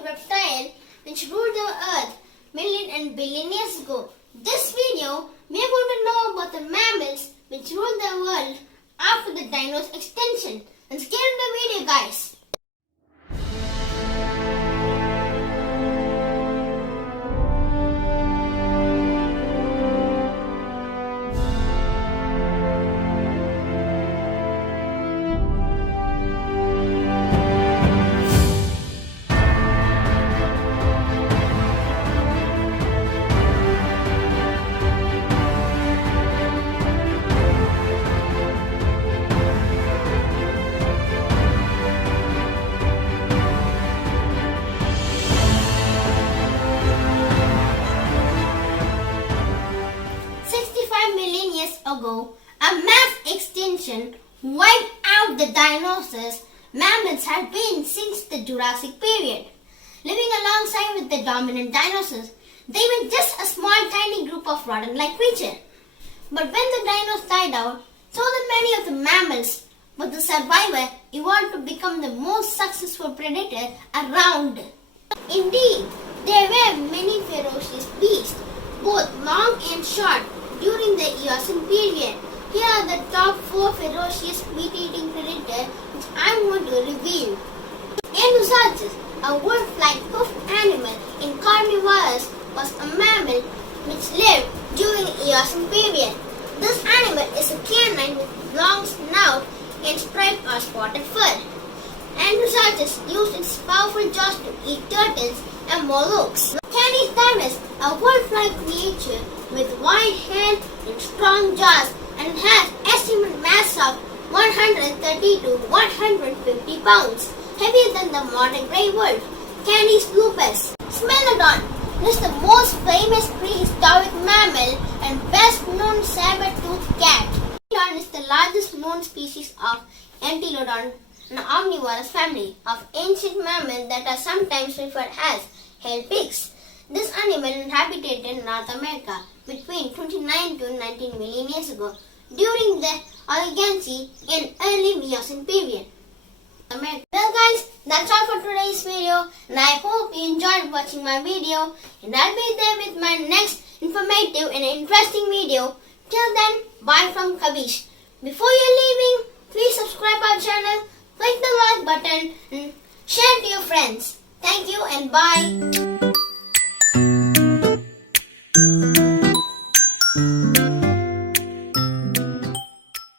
the reptile which ruled the earth million and billion years ago. This video, we are going to know about the mammals which ruled the world after the dinos extinction. Let's get into the video, guys. Ago, a mass extinction wiped out the dinosaurs mammals had been since the Jurassic period. Living alongside with the dominant dinosaurs, they were just a small tiny group of rodent-like creatures. But when the dinos died out, so did many of the mammals, but the survivor evolved to become the most successful predator around. Indeed, there were many ferocious beasts, both long and short, during the Eocene period. Here are the top 4 ferocious meat-eating predators which I am going to reveal. Eohippus, a wolf-like hoofed animal in carnivorous, was a mammal which lived during the Eocene period. This animal is a canine with long snout and striped or spotted fur. Eohippus used its powerful jaws to eat turtles and mollusks. Tapirs, a wolf-like creature with wide hair and strong jaws, and has estimated mass of 130 to 150 pounds, heavier than the modern grey wolf. Eohippus. Smilodon is the most famous prehistoric mammal and best known saber-toothed cat. Smilodon is the largest known species of Entelodon, an omnivorous family of ancient mammals that are sometimes referred as hell pigs. This animal inhabited North America between 29 to 19 million years ago during the Eocene and early Eocene period. Well guys, that's all for today's video, and I hope you enjoyed watching my video, and I'll be there with my next informative and interesting video. Till then, bye from Kavish. Before you're leaving, please subscribe our channel, click the like button and share to your friends. Thank you and bye.